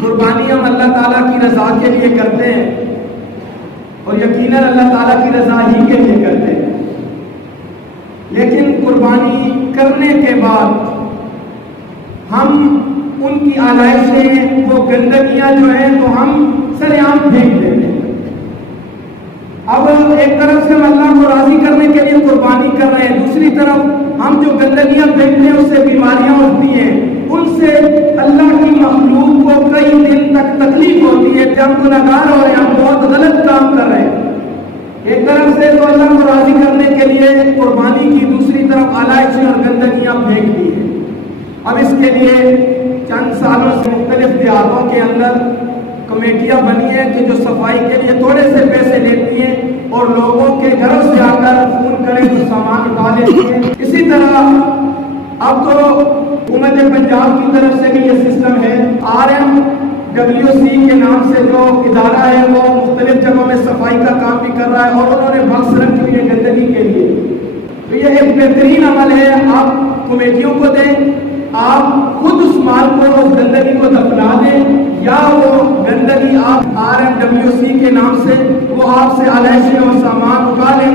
قربانی ہم اللہ تعالیٰ کی رضا کے لیے کرتے ہیں اور یقیناً اللہ تعالیٰ کی رضا ہی کے لیے کرتے ہیں، لیکن قربانی کرنے کے بعد ہم ان کی آلائشیں، وہ گندگیاں جو ہیں تو ہم سر عام پھینک دیتے ہیں۔ اب ایک طرف سے ہم اللہ کو راضی کرنے کے لیے قربانی کر رہے ہیں، دوسری طرف ہم جو گندگیاں پھینکتے ہیں اس سے بیماریاں ہوتی ہیں، ان سے اللہ کی مخلوق کو کئی دن تک تکلیف ہوتی ہے کہ ہم گنہگار ہو رہے ہیں، ہم بہت غلط کام کر رہے ہیں۔ ایک طرف سے تو اللہ کو راضی کرنے کے لیے قربانی کی، دوسری طرف آلائشیں اور گندگیاں پھینک دی ہیں۔ اب اس کے لیے چند سالوں سے مختلف دیہاتوں کے اندر کمیٹیاں بنی ہیں کہ جو صفائی کے لیے تھوڑے سے پیسے لیتی ہیں اور لوگوں کے گھروں سے آ کر فون کریں تو سامان اٹھا لیتی ہیں۔ اسی طرح اب تو حکومت پنجاب کی طرف سے بھی یہ سسٹم ہے، RMWC کے نام سے جو ادارہ ہے وہ مختلف جگہوں میں صفائی کا کام بھی کر رہا ہے اور انہوں نے بکس رکھی ہوئی ہے گندگی کے لیے۔ تو یہ ایک بہترین عمل ہے، آپ کمیٹیوں کو دیں، آپ خود اس مال کو، اس گندگی کو دفنا دیں، یا وہ گندگی آپ RMWC کے نام سے وہ آپ سے آلائشیں اور سامان اٹھا لیں۔